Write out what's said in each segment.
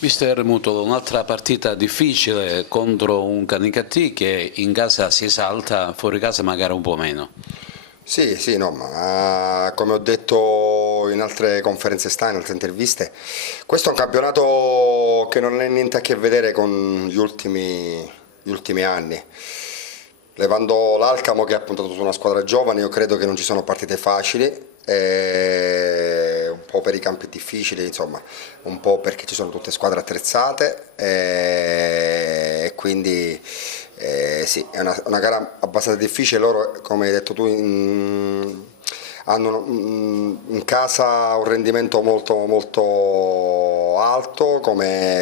Mister Muto, un'altra partita difficile contro un Canicattì che in casa si esalta, fuori casa magari un po' meno. Sì, sì, no, ma come ho detto in altre conferenze stampa, in altre interviste, questo è un campionato che non ha niente a che vedere con gli ultimi anni. Levando l'Alcamo che ha puntato su una squadra giovane, io credo che non ci sono partite facili, un po' per i campi difficili, insomma, un po' perché ci sono tutte squadre attrezzate e quindi sì, è una gara abbastanza difficile. Loro, come hai detto tu, hanno in casa un rendimento molto, molto alto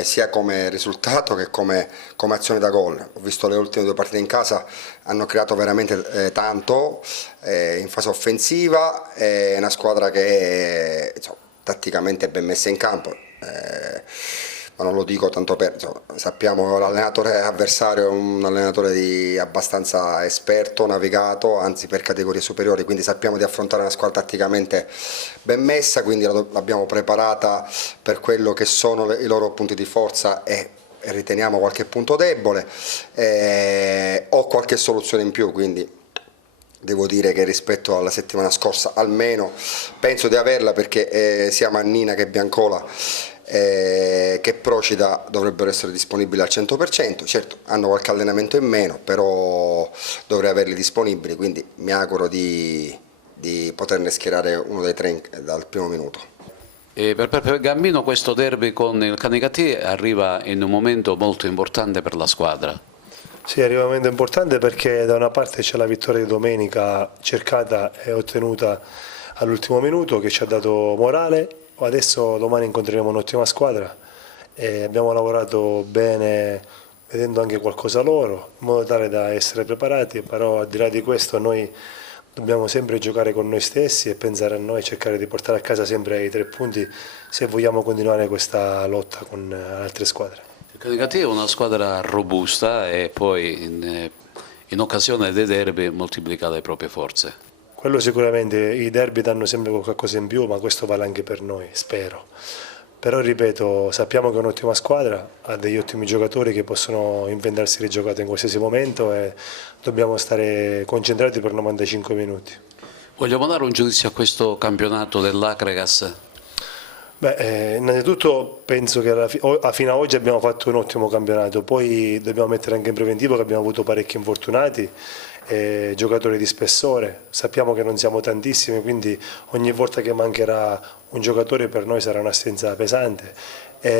sia come risultato che come azione da gol. Ho visto le ultime due partite in casa, hanno creato veramente tanto in fase offensiva, è una squadra che insomma, tatticamente è ben messa in campo. Ma non lo dico tanto per, insomma, sappiamo l'allenatore avversario è un allenatore abbastanza esperto, navigato, anzi per categorie superiori, quindi sappiamo di affrontare una squadra tatticamente ben messa, quindi l'abbiamo preparata per quello che sono i loro punti di forza e riteniamo qualche punto debole o qualche soluzione in più, quindi devo dire che rispetto alla settimana scorsa almeno penso di averla, perché sia Mannina che Biancola che Procida dovrebbero essere disponibili al 100%, certo hanno qualche allenamento in meno, però dovrei averli disponibili, quindi mi auguro di poterne schierare uno dei tre dal primo minuto. E per Gambino questo derby con il Canicattì arriva in un momento molto importante per la squadra. Sì, arriva un momento importante perché da una parte c'è la vittoria di domenica cercata e ottenuta all'ultimo minuto che ci ha dato morale. Adesso domani incontreremo un'ottima squadra e abbiamo lavorato bene vedendo anche qualcosa loro in modo tale da essere preparati, però al di là di questo noi dobbiamo sempre giocare con noi stessi e pensare a noi e cercare di portare a casa sempre i 3 punti se vogliamo continuare questa lotta con altre squadre. Il Canicattì è una squadra robusta e poi in occasione dei derby moltiplica le proprie forze. Quello sicuramente, i derby danno sempre qualcosa in più, ma questo vale anche per noi, spero. Però ripeto, sappiamo che è un'ottima squadra, ha degli ottimi giocatori che possono inventarsi le giocate in qualsiasi momento e dobbiamo stare concentrati per 95 minuti. Vogliamo dare un giudizio a questo campionato dell'Acregas? Beh, innanzitutto penso che fino ad oggi abbiamo fatto un ottimo campionato, poi dobbiamo mettere anche in preventivo che abbiamo avuto parecchi infortunati, giocatori di spessore, sappiamo che non siamo tantissimi, quindi ogni volta che mancherà un giocatore per noi sarà un'assenza pesante.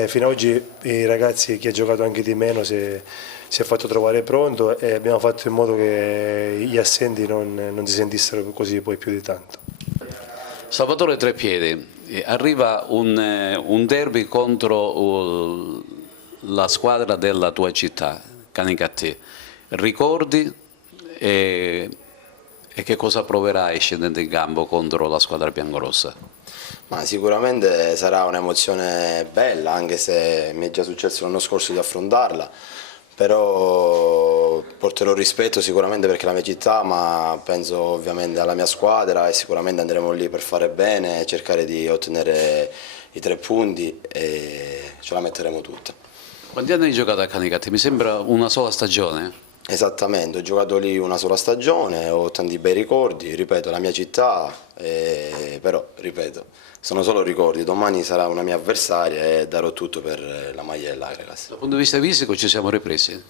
Fino ad oggi i ragazzi, chi ha giocato anche di meno, si è fatto trovare pronto e abbiamo fatto in modo che gli assenti non si sentissero così poi più di tanto. Salvatore Trepiedi, arriva un derby contro la squadra della tua città, Canicattì. Ricordi e che cosa proverai scendendo in campo contro la squadra biancorossa? Ma sicuramente sarà un'emozione bella, anche se mi è già successo l'anno scorso di affrontarla, però porterò rispetto sicuramente perché è la mia città, ma penso ovviamente alla mia squadra e sicuramente andremo lì per fare bene, cercare di ottenere i 3 punti e ce la metteremo tutta. Quanti anni hai giocato a Canicattì? Mi sembra una sola stagione? Esattamente, ho giocato lì una sola stagione, ho tanti bei ricordi, ripeto, la mia città, però, ripeto, sono solo ricordi, domani sarà una mia avversaria e darò tutto per la maglia dell'Acregas. Dal punto di vista fisico ci siamo ripresi?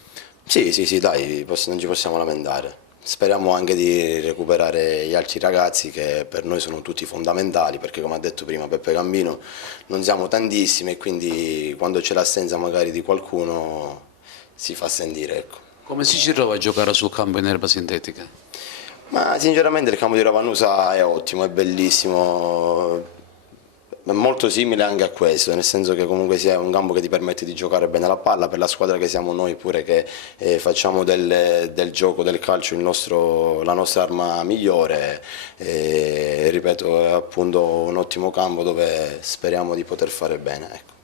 Sì, dai, non ci possiamo lamentare. Speriamo anche di recuperare gli altri ragazzi che per noi sono tutti fondamentali, perché come ha detto prima Peppe Gambino non siamo tantissimi e quindi quando c'è l'assenza magari di qualcuno si fa sentire, ecco. Come si ci trova a giocare sul campo in erba sintetica? Ma sinceramente il campo di Ravanusa è ottimo, è bellissimo, è molto simile anche a questo, nel senso che comunque sia un campo che ti permette di giocare bene la palla, per la squadra che siamo noi pure che facciamo del gioco, del calcio la nostra arma migliore, ripeto è appunto un ottimo campo dove speriamo di poter fare bene. Ecco.